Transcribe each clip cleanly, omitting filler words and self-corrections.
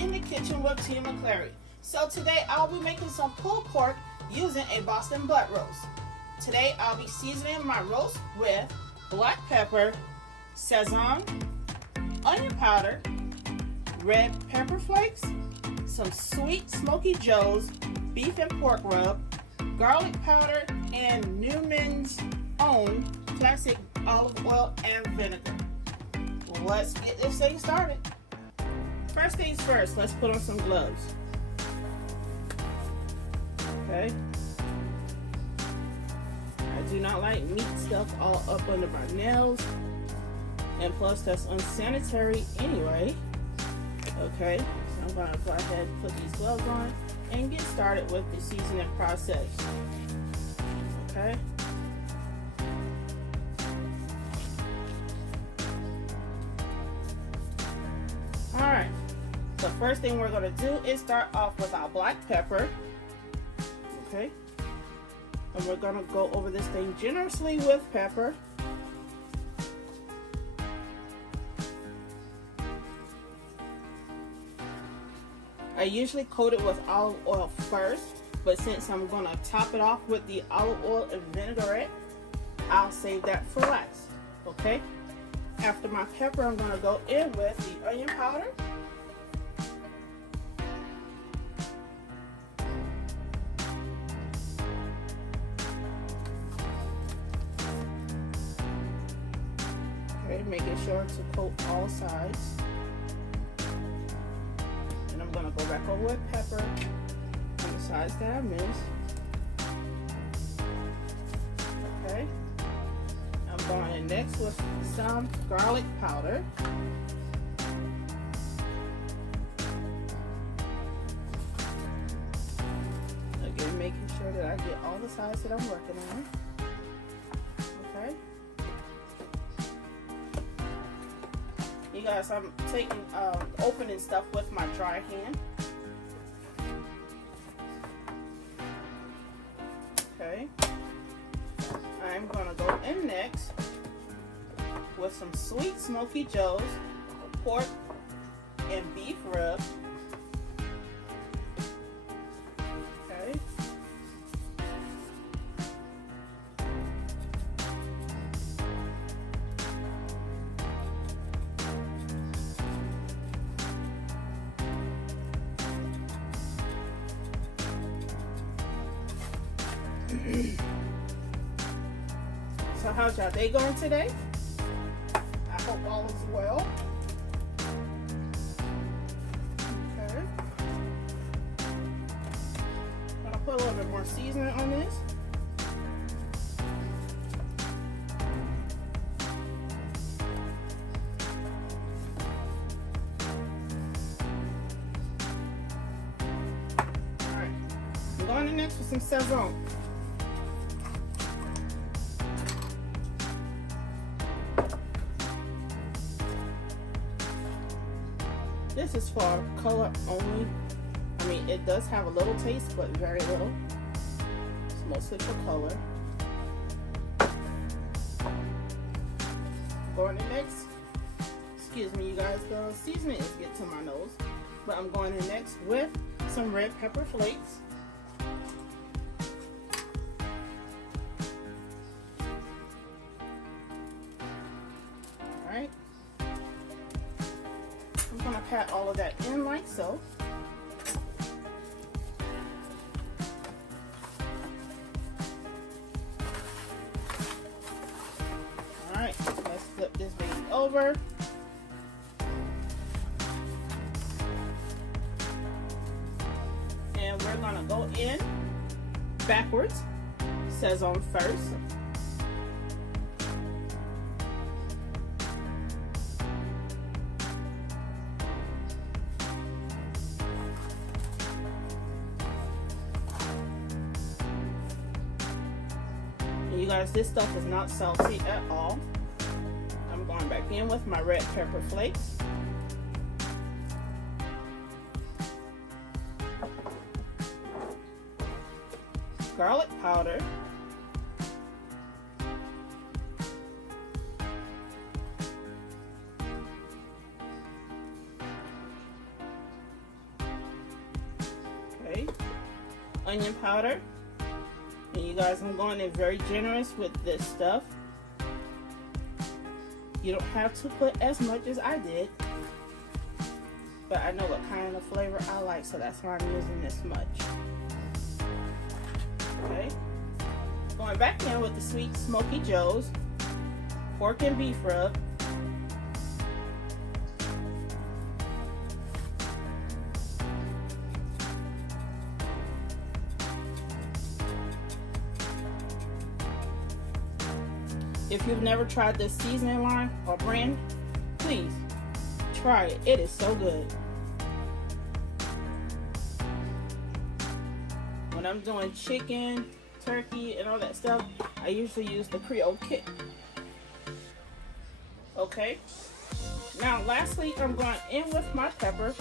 in the kitchen with Tia McClary. So today I'll be making some pulled pork using a Boston butt roast. Today I'll be seasoning my roast with black pepper, Szechuan, onion powder, red pepper flakes, some sweet Smoky Joe's beef and pork rub, garlic powder, and Newman's Own classic olive oil and vinegar. Let's get this thing started. First things first, let's put on some gloves. Okay. I do not like meat stuff all up under my nails. And plus that's unsanitary anyway. Okay, so I'm gonna go ahead and put these gloves on and get started with the seasoning process. Okay. Alright, the first thing we're going to do is start off with our black pepper. Okay, and we're going to go over this thing generously with pepper. I usually coat it with olive oil first, but since I'm going to top it off with the olive oil and vinaigrette, I'll save that for last. Okay, after my pepper, I'm going to go in with the onion powder. Okay, making sure to coat all sides. And I'm going to go back over with pepper on the sides that I missed. Okay. I'm going in next with some garlic powder. Again, making sure that I get all the sides that I'm working on. Okay. You guys, I'm taking opening stuff with my dry hand. Okay. I'm gonna go in next with some sweet Smoky Joe's pork and beef rub. Okay. So how's y'all day going today? I hope all is well. Okay. I'm gonna put a little bit more seasoning on this. Alright. I'm going in next with some Szechuan. This is for color only. I mean, it does have a little taste, but very little. It's mostly for color. Going in next. Excuse me, you guys. The seasoning is getting to my nose. But I'm going in next with some red pepper flakes. Alright. I'm going to pat all of that in like so. Alright, let's flip this baby over. And we're going to go in backwards. Szechuan first. You guys, this stuff is not salty at all. I'm going back in with my red pepper flakes. Garlic powder. onion powder. And you guys, I'm going in very generous with this stuff. You don't have to put as much as I did, but I know what kind of flavor I like, so that's why I'm using this much. Okay, going back in with the Sweet Smoky Joe's pork and beef rub. If you've never tried this seasoning line or brand, please try it. It is so good. When I'm doing chicken, turkey, and all that stuff, I usually use the Creole kit. Okay. Now, lastly, I'm going in with my pepper.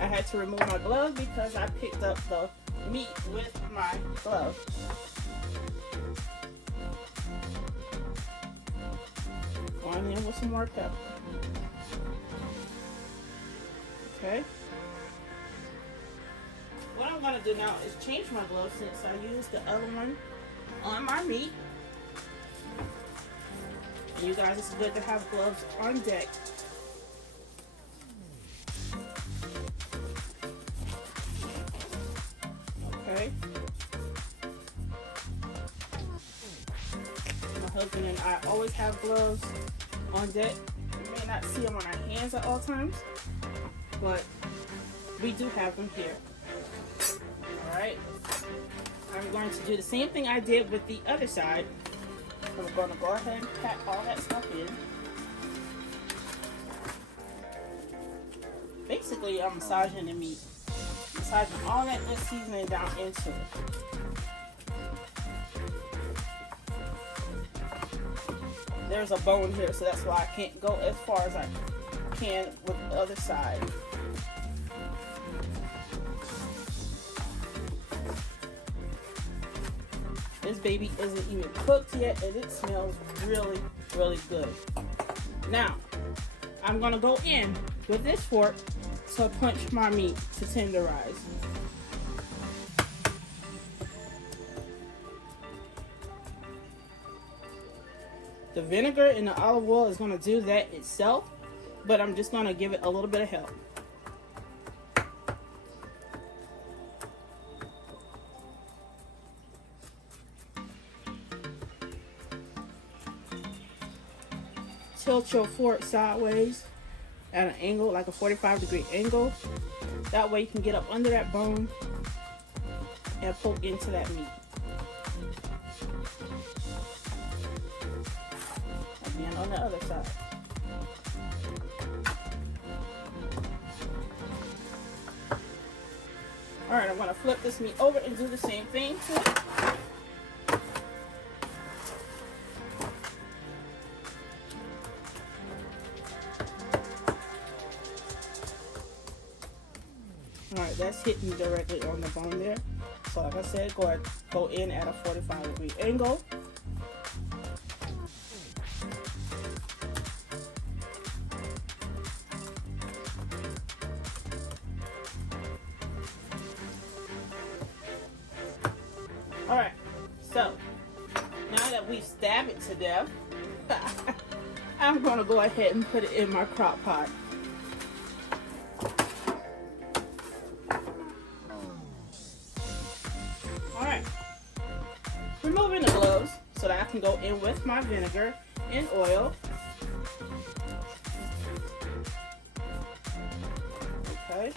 I had to remove my glove because I picked up the meat with my glove. Going in with some more pepper. Okay. What I'm going to do now is change my glove since I used the other one on my meat. And you guys, it's good to have gloves on deck. Okay. My husband and I always have gloves on deck. You may not see them on our hands at all times, but we do have them here. Alright, I'm going to do the same thing I did with the other side. I'm going to go ahead and pat all that stuff in. Basically, I'm massaging the meat. Massaging all that good seasoning down into it. There's a bone here, so that's why I can't go as far as I can with the other side. This baby isn't even cooked yet, and it smells really, really good. Now, I'm gonna go in with this fork to punch my meat to tenderize. The vinegar and the olive oil is gonna do that itself, but I'm just gonna give it a little bit of help. Tilt your fork sideways at an angle, like a 45-degree angle. That way you can get up under that bone and poke into that meat. Again, on the other side. Alright, I'm going to flip this meat over and do the same thing to it. Alright, that's hitting directly on the bone there. So like I said, go in at a 45-degree angle. Alright, so now that we've stabbed it to death, I'm going to go ahead and put it in my crock pot. Alright, removing the gloves so that I can go in with my vinegar and oil. Okay.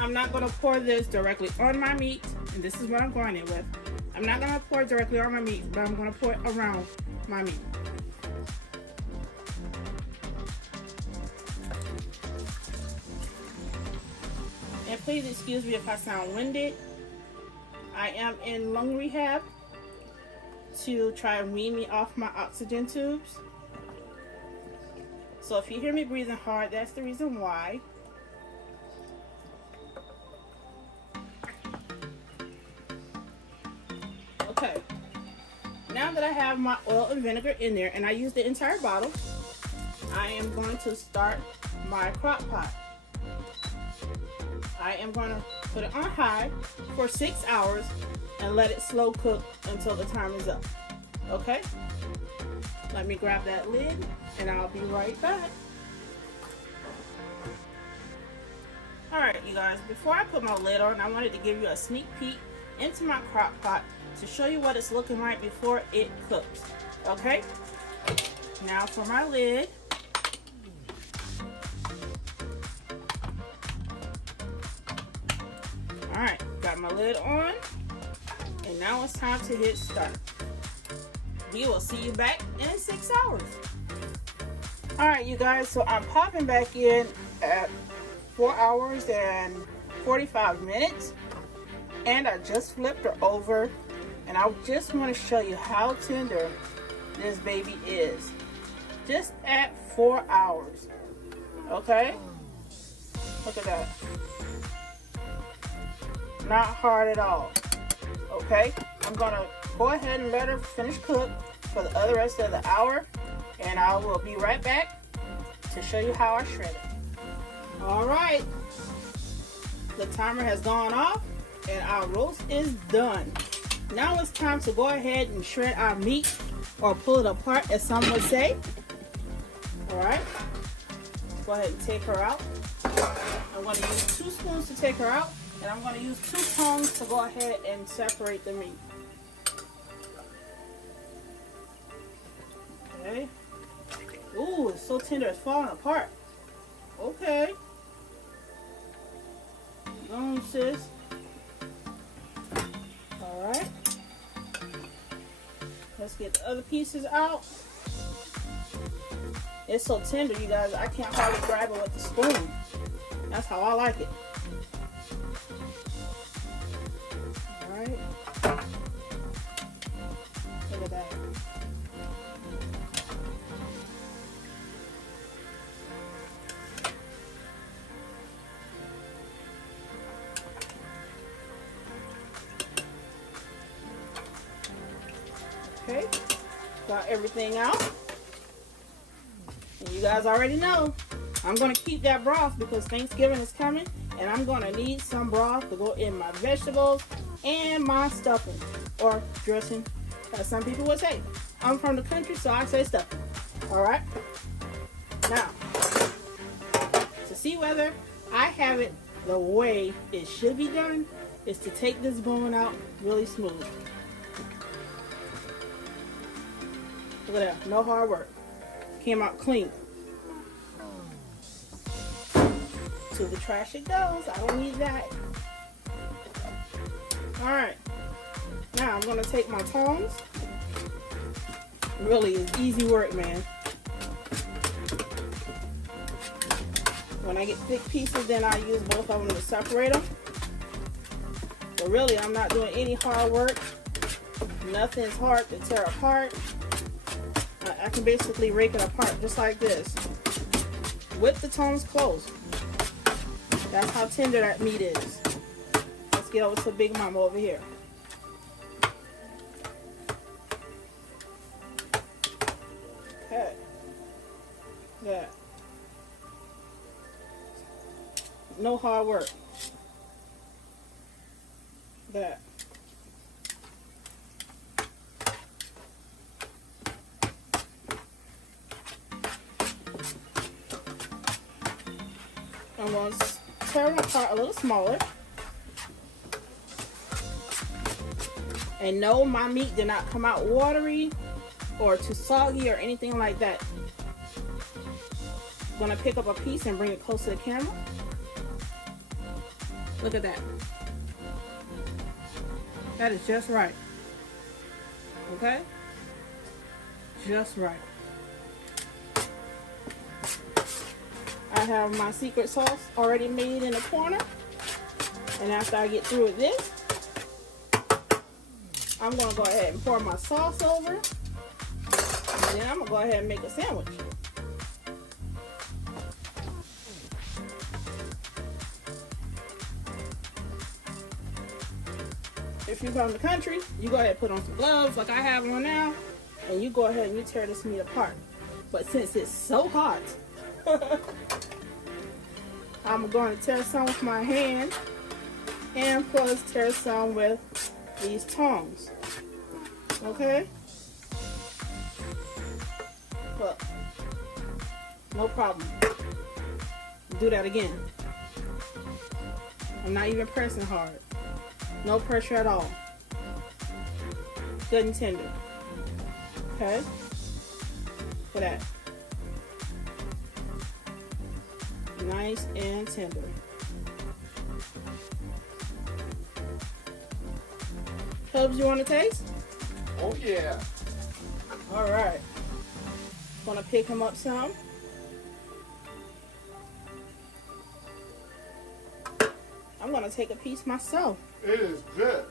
I'm not going to pour this directly on my meat, and this is what I'm going in with. I'm not going to pour it directly on my meat, but I'm going to pour it around my meat. And please excuse me if I sound winded. I am in lung rehab to try and wean me off my oxygen tubes. So if you hear me breathing hard, that's the reason why. Okay, now that I have my oil and vinegar in there, and I used the entire bottle, I am going to start my crock pot. I am going to put it on high for 6 hours and let it slow cook until the time is up. Okay? Let me grab that lid and I'll be right back. Alright, you guys, before I put my lid on, I wanted to give you a sneak peek into my crock pot to show you what it's looking like before it cooks. Okay? Now for my lid. Alright, got my lid on, and now it's time to hit start. We will see you back in 6 hours. Alright, you guys, so I'm popping back in at 4 hours and 45 minutes, and I just flipped her over, and I just want to show you how tender this baby is. Just at 4 hours. Okay? Look at that. Not hard at all. Okay, I'm gonna go ahead and let her finish cook for the other rest of the hour, and I will be right back to show you how I shred it. Alright, the timer has gone off and our roast is done. Now it's time to go ahead and shred our meat, or pull it apart as some would say. Alright, go ahead and take her out. I'm going to use 2 spoons to take her out. And I'm going to use 2 tongs to go ahead and separate the meat. Okay. Ooh, it's so tender, it's falling apart. Okay. Go on, sis. Alright. Let's get the other pieces out. It's so tender, you guys, I can't hardly grab it with the spoon. That's how I like it. Alright. Look at that. Okay. Got everything out. And you guys already know, I'm going to keep that broth because Thanksgiving is coming, and I'm going to need some broth to go in my vegetables and my stuffing, or dressing, as some people would say. I'm from the country, so I say stuffing. Alright? Now, to see whether I have it the way it should be done, is to take this bone out really smooth. Look at that, no hard work. Came out clean. To the trash it goes. I don't need that. Alright. Now I'm going to take my tongs. Really, it's easy work, man. When I get thick pieces, then I use both of them to separate them. But really, I'm not doing any hard work. Nothing's hard to tear apart. I can basically rake it apart just like this, with the tongs closed. That's how tender that meat is. Let's get over to Big Mama over here. Okay. Yeah. No hard work. That. I'm going to tear them apart a little smaller. And no, my meat did not come out watery or too soggy or anything like that. I'm going to pick up a piece and bring it close to the camera. Look at that. That is just right. Okay? Just right. I have my secret sauce already made in the corner. And after I get through with this, I'm going to go ahead and pour my sauce over. And then I'm going to go ahead and make a sandwich. If you're from the country, you go ahead and put on some gloves like I have on now. And you go ahead and you tear this meat apart. But since it's so hot, I'm going to tear some with my hand and plus tear some with these tongs. Okay? Look. No problem. Do that again. I'm not even pressing hard. No pressure at all. Good and tender. Okay? For that. Nice and tender. Cubs, you want to taste? Oh yeah. All right. Gonna pick him up some. I'm gonna take a piece myself. It is good.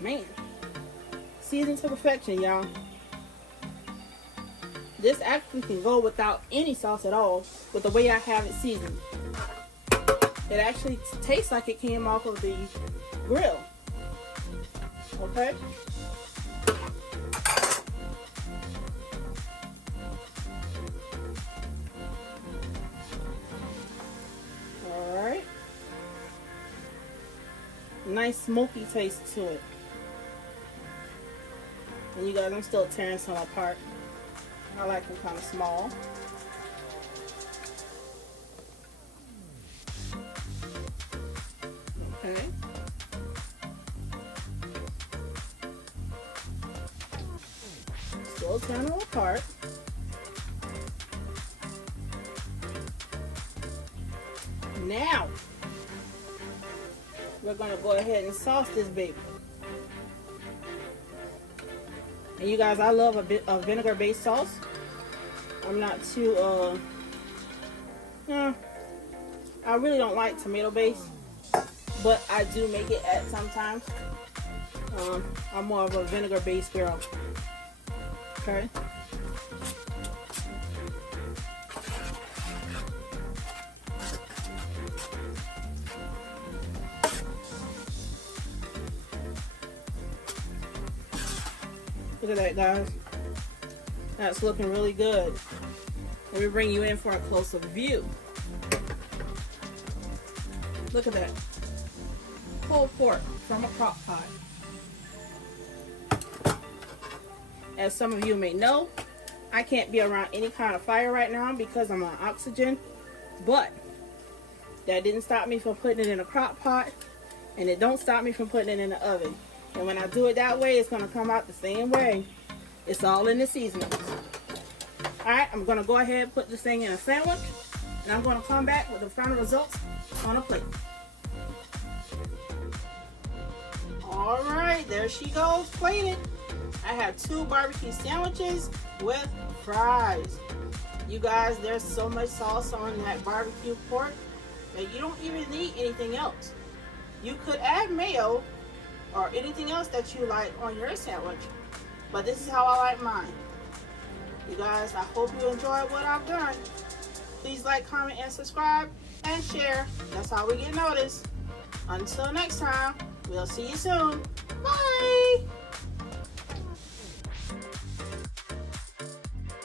Man, seasoned to perfection, y'all. This actually can go without any sauce at all with the way I have it seasoned. It actually tastes like it came off of the grill. Okay? Alright. Nice smoky taste to it. And you guys, I'm still tearing some apart. I like them kind of small. Okay. Still tearing them apart. Now, we're going to go ahead and sauce this baby. And you guys, I love a bit of vinegar-based sauce. I'm not too, I really don't like tomato-based, but I do make it at sometimes. I'm more of a vinegar-based girl. Okay. Look at that, guys. That's looking really good. Let me bring you in for a closer view. Look at that. Pulled pork from a crock pot. As some of you may know, I can't be around any kind of fire right now because I'm on oxygen. But that didn't stop me from putting it in a crock pot. And it don't stop me from putting it in the oven. And when I do it that way, it's going to come out the same way. It's all in the seasonings. Alright, I'm going to go ahead and put this thing in a sandwich. And I'm going to come back with the final results on a plate. Alright, there she goes, plated. I have 2 barbecue sandwiches with fries. You guys, there's so much sauce on that barbecue pork that you don't even need anything else. You could add mayo or anything else that you like on your sandwich, but this is how I like mine. You guys, I hope you enjoyed what I've done. Please like, comment, and subscribe, and share. That's how we get noticed. Until next time, we'll see you soon.